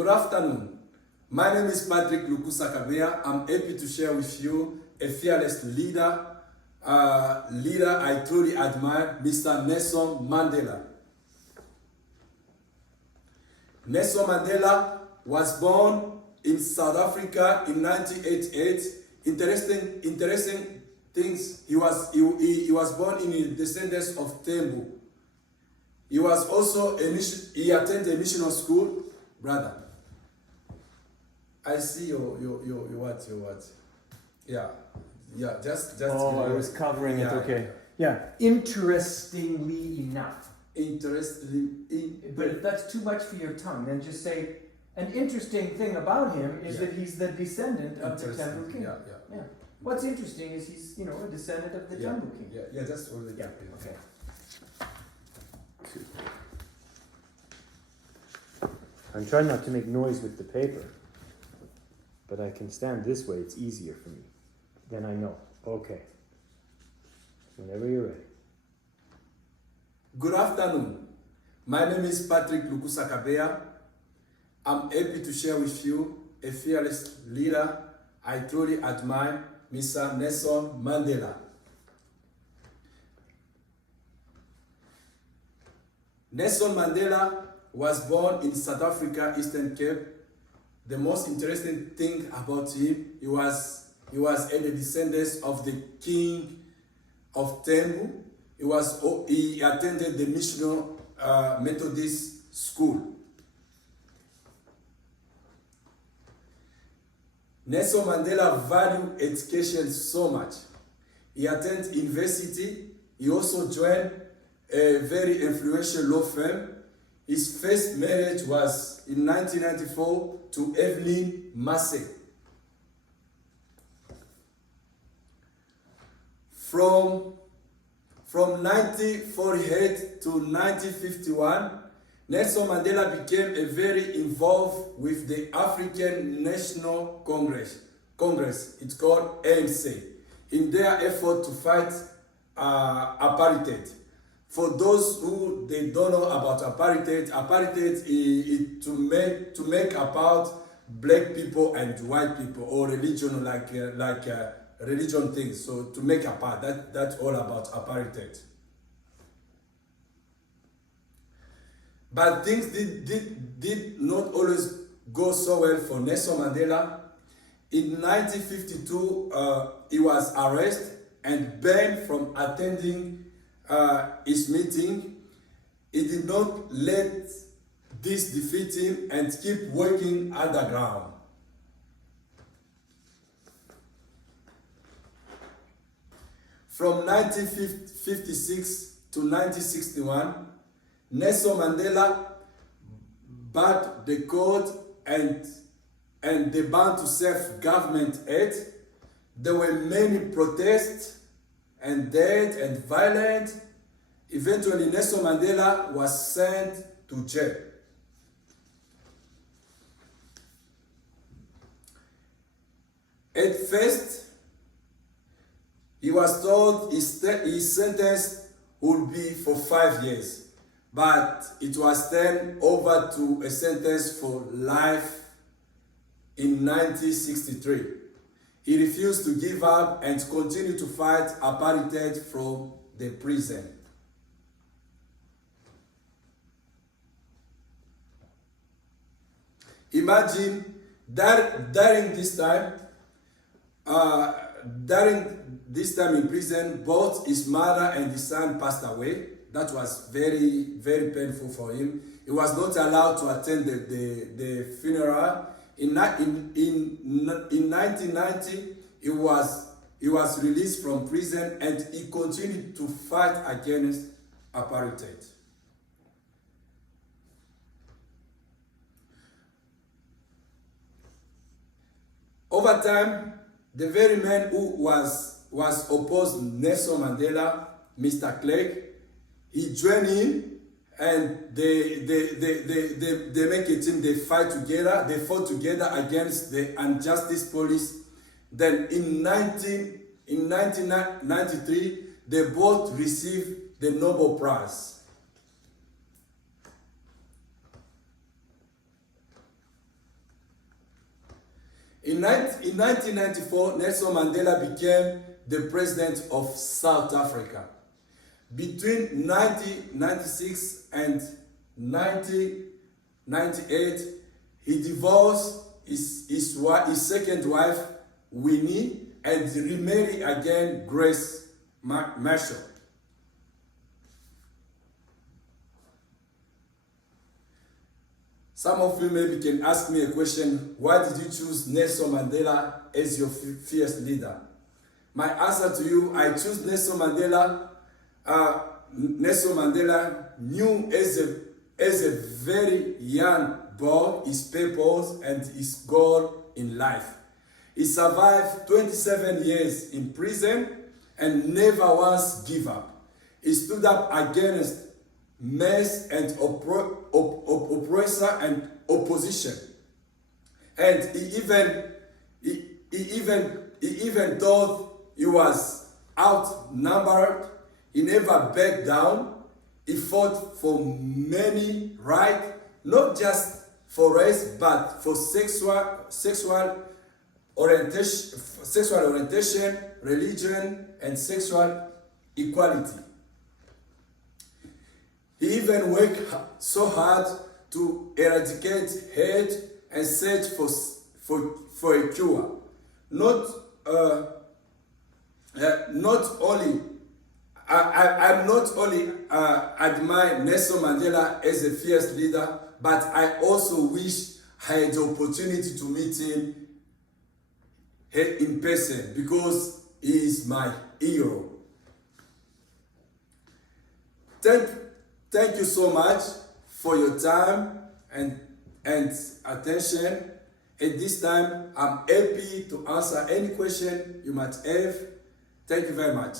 Good afternoon. My name is Patrick Lukusa Kabea. I'm happy to share with you a fearless leader, I truly admire, Mr. Nelson Mandela. Nelson Mandela was born in South Africa in 1988. Interesting things. He was born in the descendants of Tembu. He was also he attended a missional school, brother. I see your what. Yeah, just. Oh, I was covering it. Okay. Yeah. Interestingly enough. But if that's too much for your tongue, then just say an interesting thing about him is that he's the descendant of the Tembu king. Yeah. What's interesting is he's a descendant of the Tembu king. Yeah, that's all the Okay. I'm trying not to make noise with the paper, but I can stand this way. It's easier for me. Then I know. Okay. Whenever you're ready. Good afternoon. My name is Patrick Lukusa Kabea. I'm happy to share with you a fearless leader I truly admire, Mr. Nelson Mandela. Nelson Mandela was born in South Africa, Eastern Cape. The most interesting thing about him, he was a descendant of the king of Tembu. He attended the missional Methodist school. Nelson Mandela valued education so much. He attended university. He also joined a very influential law firm. His first marriage was in 1994 to Evelyn Massey. From 1948 to 1951, Nelson Mandela became very involved with the African National Congress, it's called ANC, in their effort to fight apartheid. For those who they don't know about apartheid is to make apart black people and white people, or religion like religion things. So to make apart, that's all about apartheid. But things did not always go so well for Nelson Mandela. In 1952, he was arrested and banned from attending his meeting. He did not let this defeat him and keep working underground. From 1956 to 1961, Nelson Mandela barred the court and the ban to self-government aid. There were many protests and death and violence. Eventually, Nelson Mandela was sent to jail. At first, he was told his sentence would be for 5 years, but it was turned over to a sentence for life in 1963. He refused to give up and continued to fight apartheid from the prison. Imagine that during this time in prison, both his mother and his son passed away. That was very, very painful for him. He was not allowed to attend the funeral. In 1990, he was released from prison and he continued to fight against apartheid. Over time, the very man who was opposed Nelson Mandela, Mr. Clegg, he joined him and they make a team, they fought together against the injustice police. Then in 1993, they both received the Nobel Prize. In 1994, Nelson Mandela became the president of South Africa. Between 1996 and 1998, he divorced his second wife, Winnie, and remarried again, Grace Marshall. Some of you maybe can ask me a question, why did you choose Nelson Mandela as your first leader? My answer to you, I choose Nelson Mandela. Nelson Mandela knew as a very young boy his purpose and his goal in life. He survived 27 years in prison and never once gave up. He stood up against mess and oppressor and opposition. And he even thought he was outnumbered. He never backed down. He fought for many rights, not just for race, but for sexual orientation, religion, and sexual equality. He even worked so hard to eradicate hate and search for a cure. Not only admire Nelson Mandela as a fierce leader, but I also wish I had the opportunity to meet him in person because he is my hero. Thank you so much for your time and attention. At this time, I'm happy to answer any question you might have. Thank you very much.